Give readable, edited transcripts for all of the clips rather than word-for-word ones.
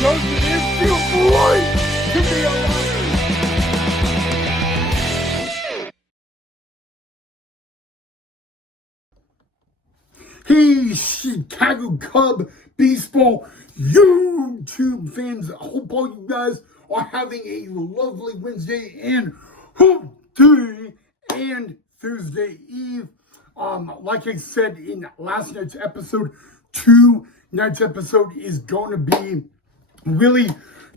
Doesn't it feel great to be alive? Hey, Chicago Cub baseball YouTube fans. I hope all you guys are having a lovely Wednesday and hump day and Thursday Eve. Like I said in last night's episode, tonight's episode is going to be really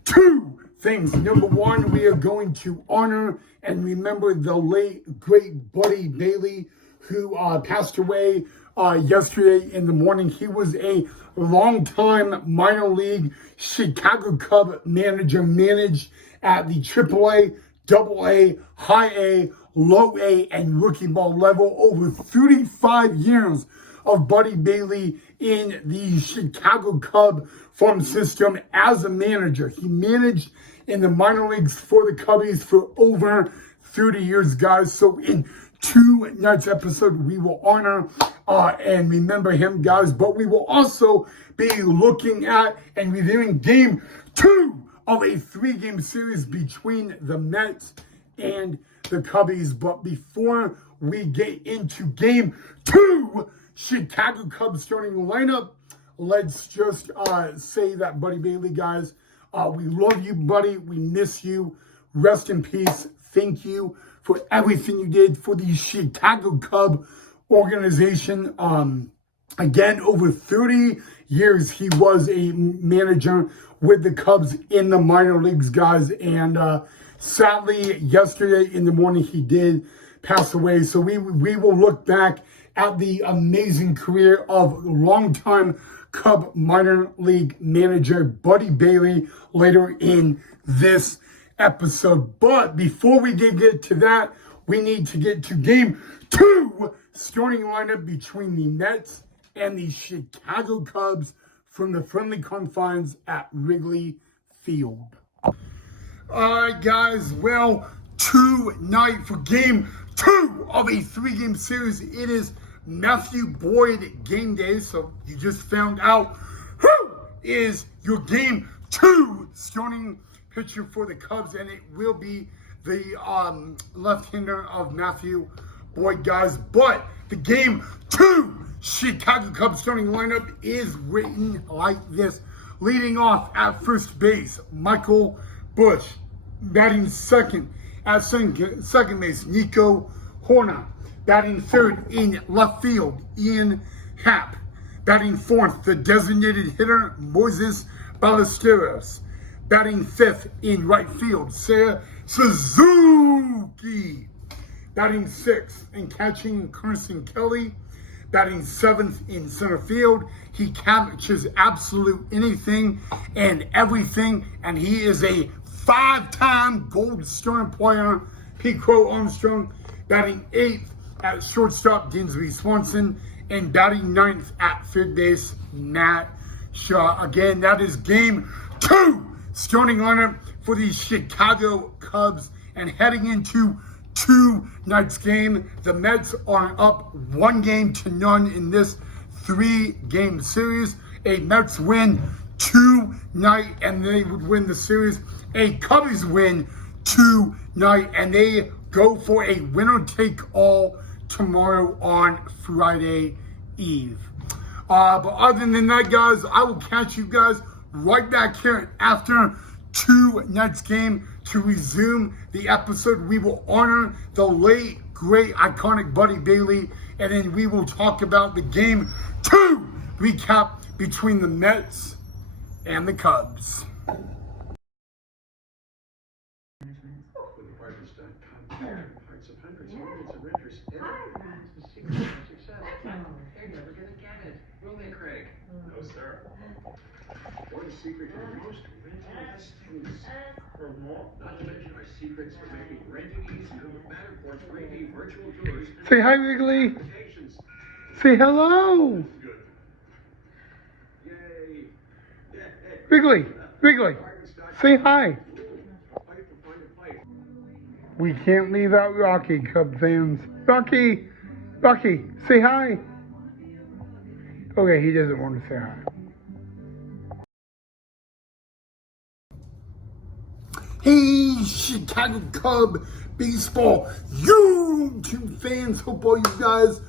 two things. Number one, we are going to honor and remember the late, great Buddy Bailey, who passed away yesterday in the morning. He was a longtime minor league Chicago Cub manager, managed at the AAA, AA, high A, low A, and rookie ball level. Over 35 years of Buddy Bailey in the Chicago Cub farm system as a manager. He managed in the minor leagues for the Cubbies for over 30 years, guys. So in tonight's episode, we will honor and remember him, guys, but we will also be looking at and reviewing game 2 of a 3-game series between the Mets and the Cubbies. But before we get into game 2, Chicago Cubs starting lineup, let's just say that Buddy Bailey, guys, we love you, buddy. We miss you. Rest in peace. Thank you for everything you did for the Chicago Cub organization. Again, over 30 years, he was a manager with the Cubs in the minor leagues, guys. And sadly, yesterday in the morning, he did pass away. So we will look back at the amazing career of longtime Cub minor league manager Buddy Bailey later in this episode. But before we get to that, we need to get to game 2, starting lineup between the Mets and the Chicago Cubs from the friendly confines at Wrigley Field. All right, guys. Well, tonight for game 2 of a 3-game series, it is Matthew Boyd game day. So you just found out who is your game 2 starting pitcher for the Cubs, and it will be the left-hander of Matthew Boyd, guys. But the game 2 Chicago Cubs starting lineup is written like this. Leading off at first base, Michael Busch. Batting second at second base, Nico Horner. Batting third in left field, Ian Happ. Batting fourth, the designated hitter, Moises Ballesteros. Batting fifth in right field, Seiya Suzuki. Batting sixth and catching, Carson Kelly. Batting seventh in center field, he catches absolute anything and everything, and he is a 5-time Gold Star player, P. Crow Armstrong. Batting eighth at shortstop, Dinsby Swanson, and batting ninth at third base, Matt Shaw. Again, that is game 2 starting lineup for the Chicago Cubs. And heading into tonight's game, the Mets are up 1-0 in this 3-game series. A Mets win tonight and they would win the series. A Cubbies win tonight and they go for a winner-take-all tomorrow on Friday Eve. But other than that, guys, I will catch you guys right back here after tonight's game to resume the episode. We will honor the late, great, iconic Buddy Bailey, and then we will talk about the game 2 recap between the Mets and the Cubs. No, sir. What is the secret to most rental listings? Not to mention our secrets for making renting easy. Matterport's 3D virtual tours. Say hi, Wrigley. Say hello. Yay. Wrigley. Say hi. We can't leave out Rocky, Cub fans. Rocky, say hi. Okay, he doesn't want to say hi. Hey, Chicago Cub baseball YouTube fans, hope all you guys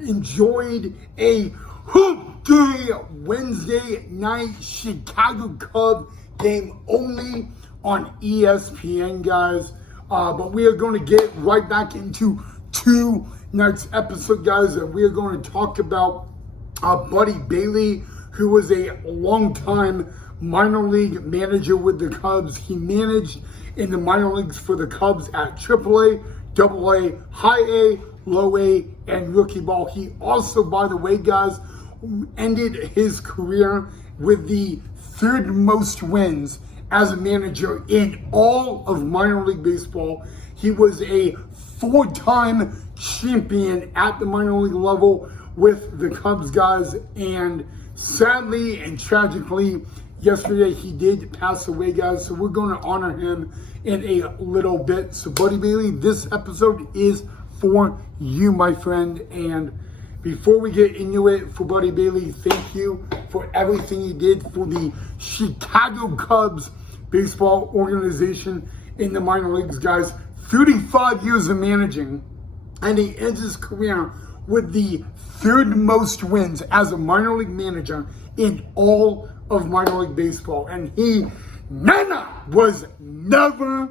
enjoyed a Hoop Day Wednesday night Chicago Cub game only on ESPN, guys. But we are going to get right back into tonight's episode, guys, and we are going to talk about Buddy Bailey, who was a long-time minor league manager with the Cubs. He managed in the minor leagues for the Cubs at AAA, AA, High A, Low A, and rookie ball. He also, by the way, guys, ended his career with the third most wins as a manager in all of minor league baseball. He was a four-time champion at the minor league level with the Cubs, guys, and sadly and tragically, yesterday he did pass away, guys, so we're going to honor him in a little bit. So, Buddy Bailey, this episode is for you, my friend, and before we get into it, for Buddy Bailey, thank you for everything you did for the Chicago Cubs baseball organization in the minor leagues, guys. 35 years of managing, and he ends his career with the third most wins as a minor league manager in all of minor league baseball. And he was never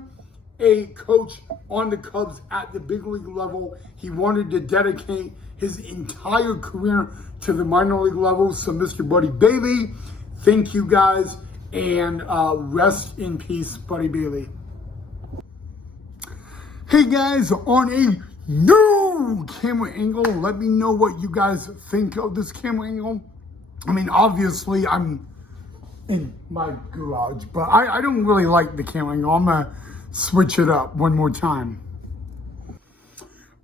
a coach on the Cubs at the big league level. He wanted to dedicate his entire career to the minor league level. So, Mr. Buddy Bailey, thank you, guys, and rest in peace, Buddy Bailey. Hey, guys, on a new camera angle, let me know what you guys think of this camera angle. I mean, obviously, I'm in my garage, but I don't really like the camera angle. I'm gonna switch it up one more time.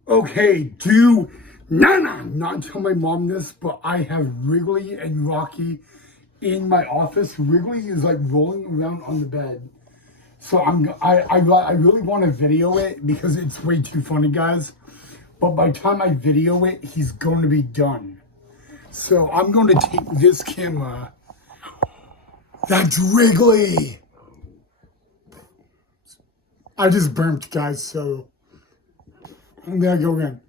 Okay, do not tell my mom this, but I have Wrigley and Rocky in my office. Wrigley is like rolling around on the bed. So I really want to video it because it's way too funny, guys. But by the time I video it, he's going to be done. So I'm going to take this camera. That's Wrigley. I just burped, guys, so I'm going to go again.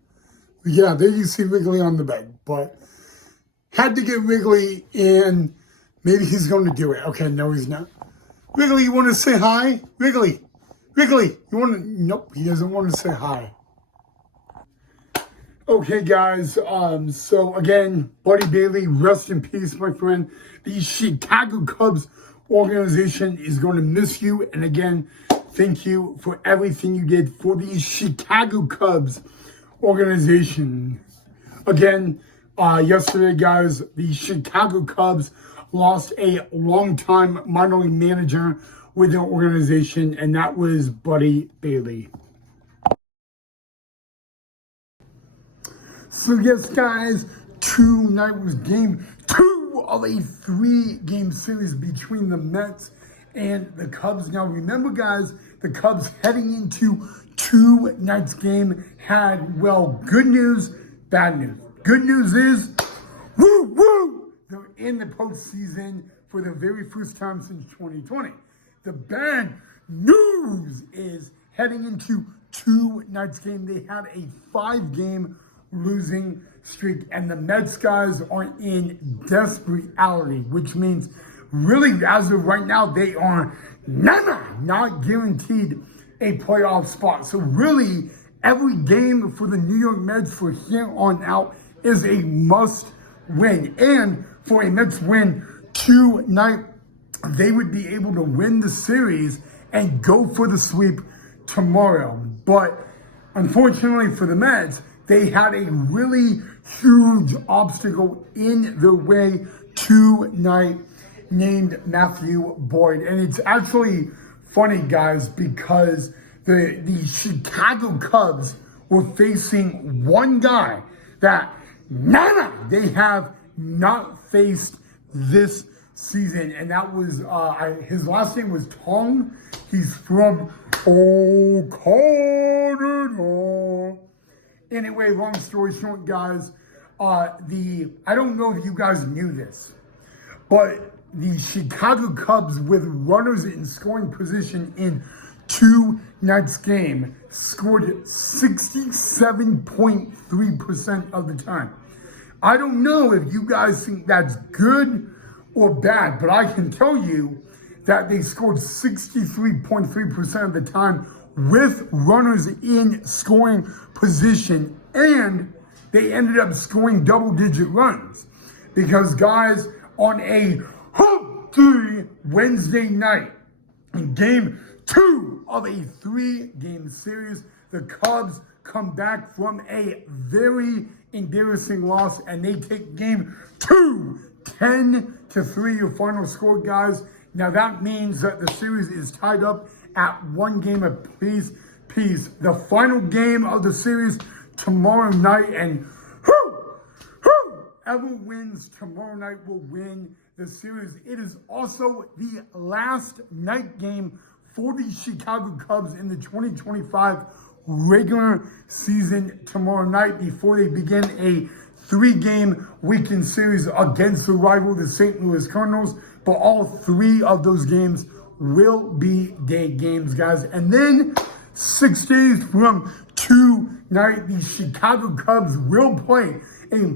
Yeah, there you see Wrigley on the bed. But had to get Wrigley in. Maybe he's going to do it. Okay, no, he's not. Wrigley, you want to say hi? Wrigley, you want to? Nope, he doesn't want to say hi. Okay, guys, so again, Buddy Bailey, rest in peace, my friend. The Chicago Cubs organization is going to miss you. And again, thank you for everything you did for the Chicago Cubs organization. Again, yesterday, guys, the Chicago Cubs lost a longtime minor league manager with their organization, and that was Buddy Bailey. So yes, guys, tonight was game 2 of a 3-game series between the Mets and the Cubs. Now remember, guys, the Cubs heading into tonight's game had, well, good news, bad news. Good news is, woo! They're in the postseason for the very first time since 2020. The bad news is heading into tonight's game, they had a 5-game losing streak, and the Mets, guys, are in desperation, which means really as of right now they are not guaranteed a playoff spot. So really every game for the New York Mets for here on out is a must win, and for a Mets win tonight, they would be able to win the series and go for the sweep tomorrow. But unfortunately for the Mets, they had a really huge obstacle in their way tonight named Matthew Boyd. And it's actually funny, guys, because the Chicago Cubs were facing one guy that they have not faced this season, and that was his last name was Tong. He's from Canada. Anyway, long story short, guys, I don't know if you guys knew this, but the Chicago Cubs, with runners in scoring position in two nights game scored 67.3% of the time. I don't know if you guys think that's good or bad, but I can tell you that they scored 63.3% of the time with runners in scoring position, and they ended up scoring double-digit runs. Because, guys, on a Hump Day Wednesday night, in game 2 of a 3-game series, the Cubs come back from a very embarrassing loss, and they take game 2, 10-3, your final score, guys. Now that means that the series is tied up at 1 game apiece. The final game of the series tomorrow night, and whoever wins tomorrow night will win the series. It is also the last night game for the Chicago Cubs in the 2025 regular season tomorrow night before they begin a 3-game weekend series against the rival, the St. Louis Cardinals. But all 3 of those games will be day games, guys. And then 6 days from tonight, the Chicago Cubs will play a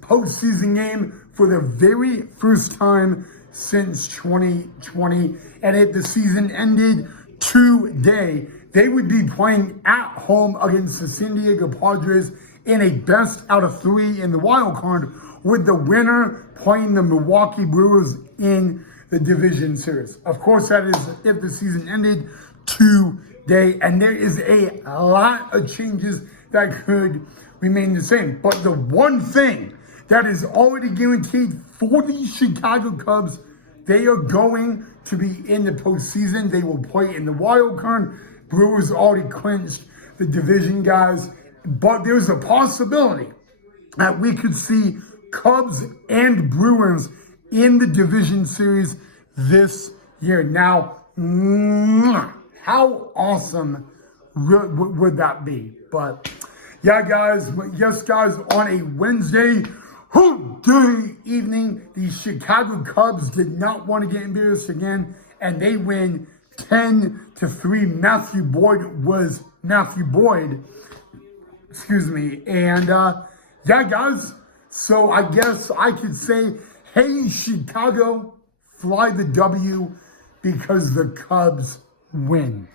postseason game for the very first time since 2020. And if the season ended today, they would be playing at home against the San Diego Padres in a best out of 3 in the wild card, with the winner playing the Milwaukee Brewers in the division series. Of course, that is if the season ended today, and there is a lot of changes that could remain the same. But the one thing that is already guaranteed for the Chicago Cubs, they are going to be in the postseason. They will play in the wild card. Brewers already clinched the division, guys. But there's a possibility that we could see Cubs and Brewers in the division series this year. Now, how awesome would that be? But yeah, guys, on a Wednesday day evening, the Chicago Cubs did not want to get embarrassed again, and they win 10-3. Matthew Boyd, excuse me. And yeah, guys, so I guess I could say, hey, Chicago, fly the W, because the Cubs win.